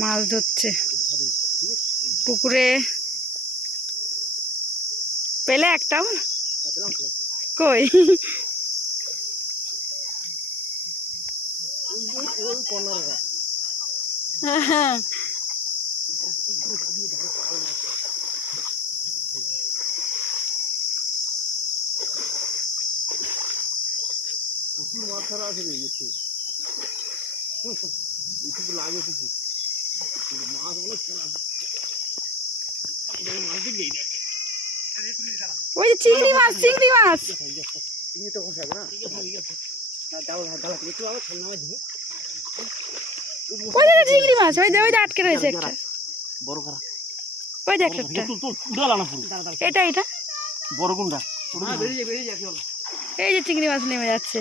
মাছ ধরছে পুকুরে। পেলে একটাও কই? হ্যাঁ প্রচুর মাছ ছাড়া আছে এইটুকু লাগে পুকুর, মাছ অনেক ছাড়া আছে। মাছ দিলেই দেখ ওই যে চিংড়ি মাছ, চিংড়ি মাছ। চিংড়ি তো খোসা না, ওই যে চিংড়ি মাছ, ওই যে আটকে রয়েছে একটা বড় করা। ওই যে একটা। এটা এটা বড় কোনটা? এই যে চিংড়ি মাছ নেমে যাচ্ছে।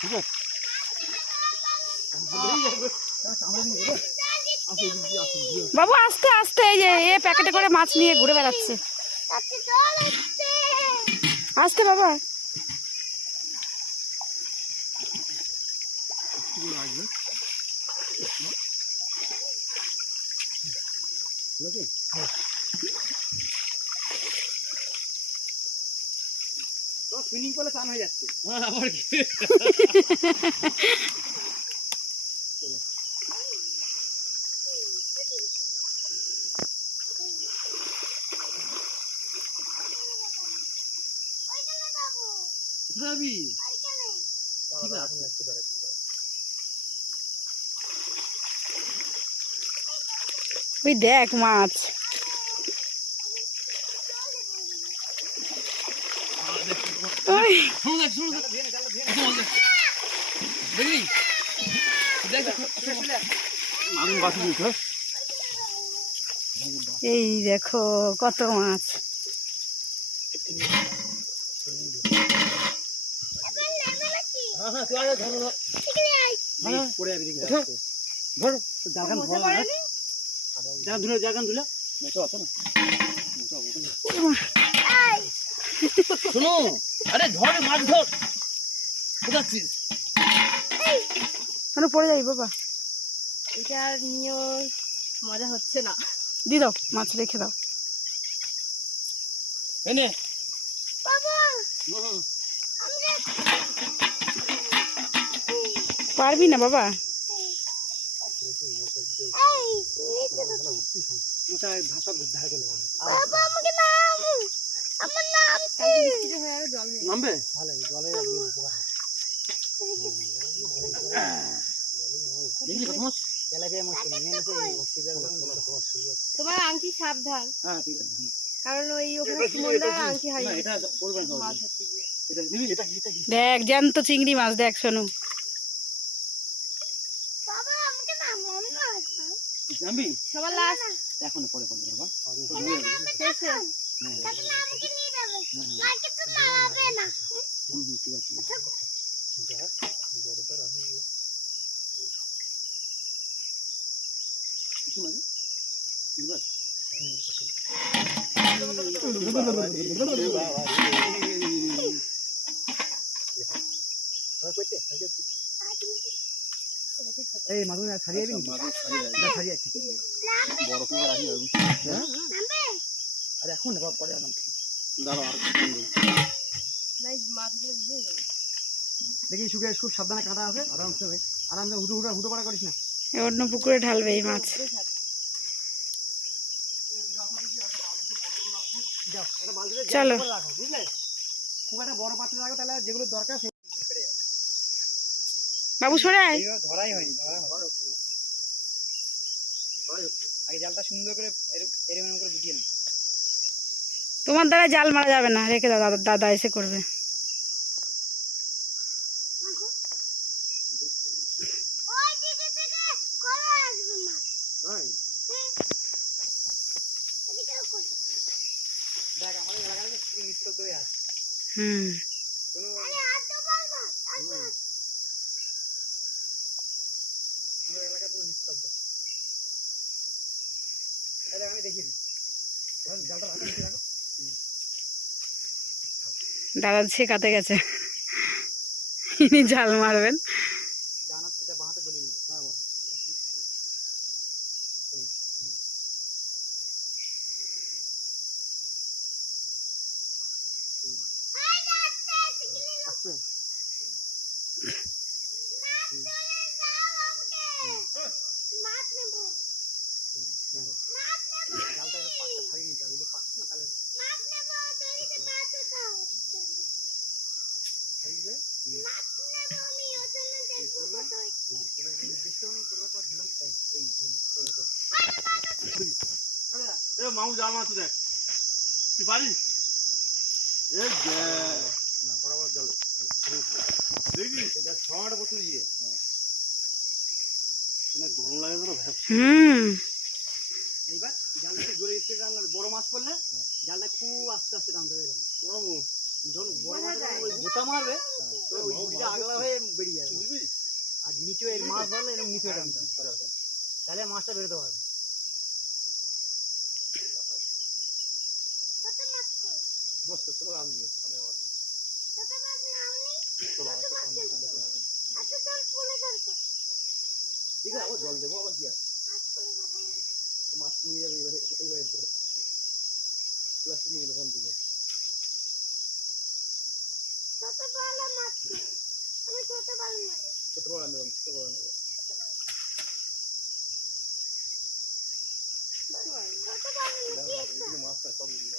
ঠিক আছে, বাবু আস্তে আস্তে, এই যে এ প্যাকেটে করে মাছ নিয়ে ঘুরে বেড়াচ্ছে। আস্তে বাবা। সুইমিং করলে চান হয়ে যাচ্ছে। আবার কি যাবি? ঠিক আছে, ওই দেখ মাছ। এই দেখো কত মাছ। শোনো, আরে ধর মাছ ধর, কোথাচ্ছিস? পড়ে যাই বাবা। এটা নিয়েও মজা হচ্ছে না। দিয়ে দাও মাছ, রেখে দাও। এনে পারবি না বাবা? নামবে তোমার আংটি সাবধান, হ্যাঁ ঠিক আছে, কারণ ওই ওখানে সুমনদার আংটি হারিয়ে গেছে মাছ ধরতে গিয়ে। দেখ জ্যান্ত চিংড়ি মাছ, দেখ শোনো। জানবি সবার লাস্ট এখন পরে পরে বাবা। ঠিক আছে, এই মাছ ছাড়িয়ে দিবি, ছাড়িয়ে বড় করে রাখি। আরে এখন না, পরে আনাম। দাঁড়াও আর মাছগুলো দিয়ে দেবে। দেখি শুকে খুব সাবধানে কাটা আছে, আরামসে আরামসে হুটো পাড়া করিস না। অন্য পুকুরে ঢালবে এই মাছ। চলো বুঝলে, খুব একটা বড় পাত্রে রাখো, তাহলে যেগুলো দরকার বাবু সরে আয়। ধরাই হয়নি। আগে জালটা সুন্দর করে এরকম করে বুঝিয়ে না। তোমার দ্বারা জাল মারা যাবে না, রেখে দাও, দাদা এসে করবে। হুম দাদা শেখাতে গেছে, ইনি জাল মারবেন। জালটা এবার পাটটা ছাড়িয়ে নিতে হবে, এই যে পাট না তাহলে ছাড়িয়ে মামু যা মাছ দেখ তুই পারিস না বরাবর জল দেখবি এটা ছড়াটা কত ইয়ে না গরম লাগে তো এইবার জালটা জোরে এসে টানলে বড় মাছ পড়লে জালটা খুব আস্তে আস্তে টানতে হবে মামু যখন বড় মাছ ওই গোটা মারবে তো ওই ঝুড়িটা আগলা হয়ে বেরিয়ে যাবে বুঝবি আর নিচে এই মাছ ধরলে এরকম নিচে টানতে হবে তাহলে মাছটা বেরোতে পারবে বস চলো আসবে ঠিক আছে ও জল দেবো আবার কি আছে মাছ নিয়ে যাবে এবারে এইবারে প্লাস্টিক নিয়ে দোকান থেকে ছোট বড় আনবে ছোট বড় আনবে মাছটা সব নিয়ে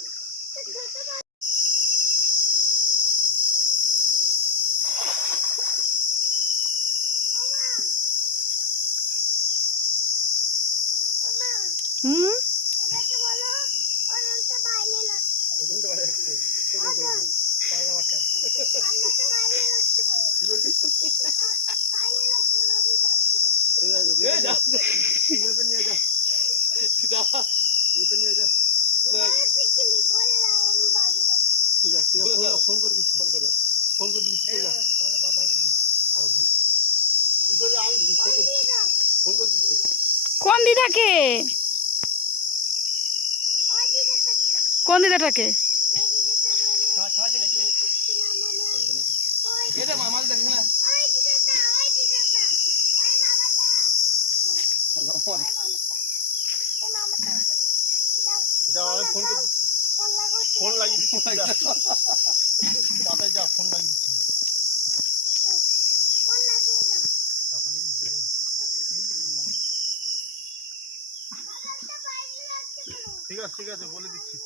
যা নিয়ে যা ঠিক আছে ফোন করে দিচ্ছি ফোন করে দিচ্ছি আমি ফোন করে দিচ্ছি কোন দিদাকে? কোন দিদাটাকে? মাছ দেখে না ফোন লাগিয়ে দিচ্ছি তাতে যা ফোন লাগিয়ে দিচ্ছি ঠিক আছে বলে দিচ্ছি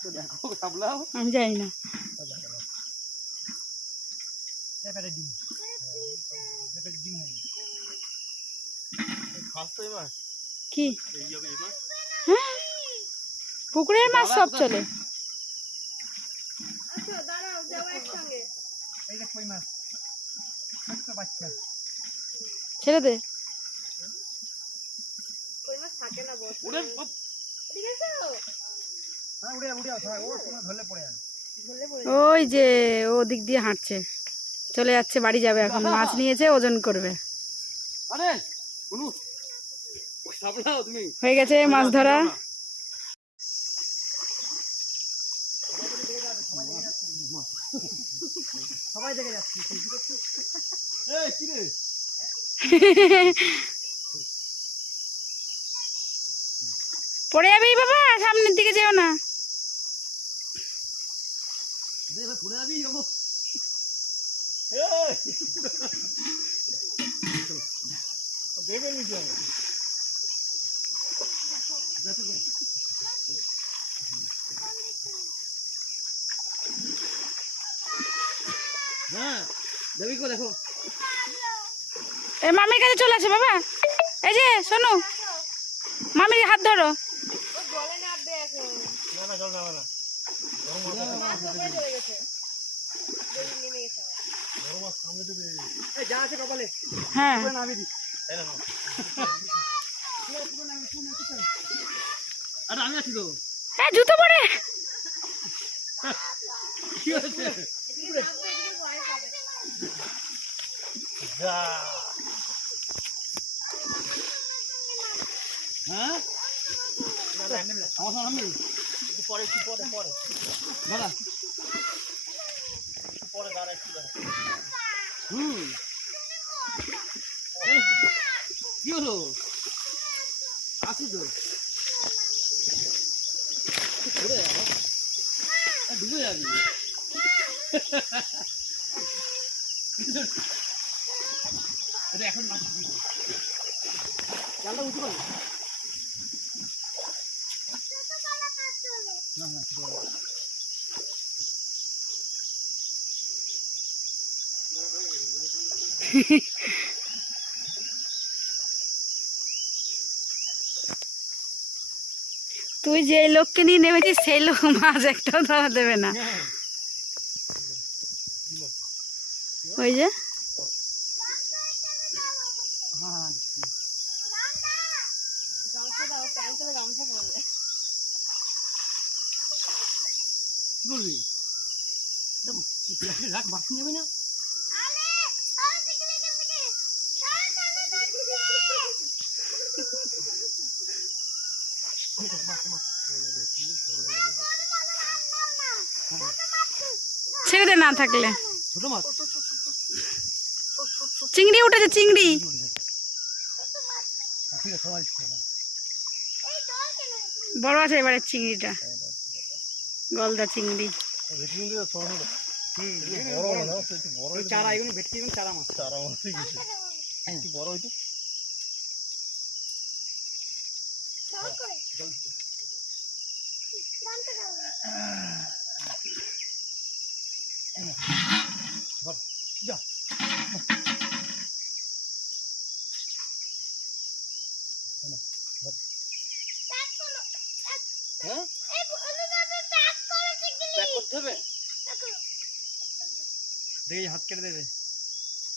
তো দেখো সাবলাও আমি জানি না ডিম ডিম হয়ে খাস তো এবার কি এই হবে এই মাছ হ্যাঁ পুকুরের মাছ সব চলে এই যে কই মাছ ছোট্ট বাচ্চা ছেড়ে দে ওরে হ্যাঁ উড়ে উড়ে সবাই ও সময় ধরলে পড়ে যাবে ওই যে ও দিক দিয়ে হাঁটছে চলে যাচ্ছে বাড়ি যাবে এখন মাছ নিয়েছে ওজন করবে আরে কোন সাবলাও তুমি হয়ে গেছে মাছ ধরা সবাই দেখে যাচ্ছে এই কি রে পড়ে যাবি বাবা সামনের দিকে যেও না পড়ে যাবি যাবো দেখে নিতে হবে হ্যাঁ দেবী কো দেখো এই মামির কাছে চলে আসে বাবা এই যে শোনো মামির হাত ধরো না না জল নামা না যা আছে কপালে হ্যাঁ নামি দি আরে আমি আছি তো হ্যাঁ জুতো পরে কি হচ্ছে যা হ্যাঁ আমার সামনে পরে একটু পরে দাঁড়া পরে দাঁড়া একটু দাঁড়া কি হলো আসি তো ডুবে যাবি এখন জালটা উঁচু করো না না ছোট করো। তুই যে লোককে নিয়ে নেমেছিস সেই লোক মাছ একটাও ধরা দেবে না। ওই যে হ্যাঁ গামছা দাও, প্যান্ট করে গামছা পরবে। কি করবি একদম প্লাস্টিক রাখ বাকি নেবে না ছেড়ে দে না থাকলে। ছোট মাছ চিংড়ি উঠেছে, চিংড়ি। ঠিক আছে সবাই বড় আছে এবারে চিংড়িটা, গলদা চিংড়ি। চারা এগুলো ভেটকি এবং চারা মাছ একটু বড় হইতো যা হ্যাঁ করতে হবে দেখি হাত কেটে দেবে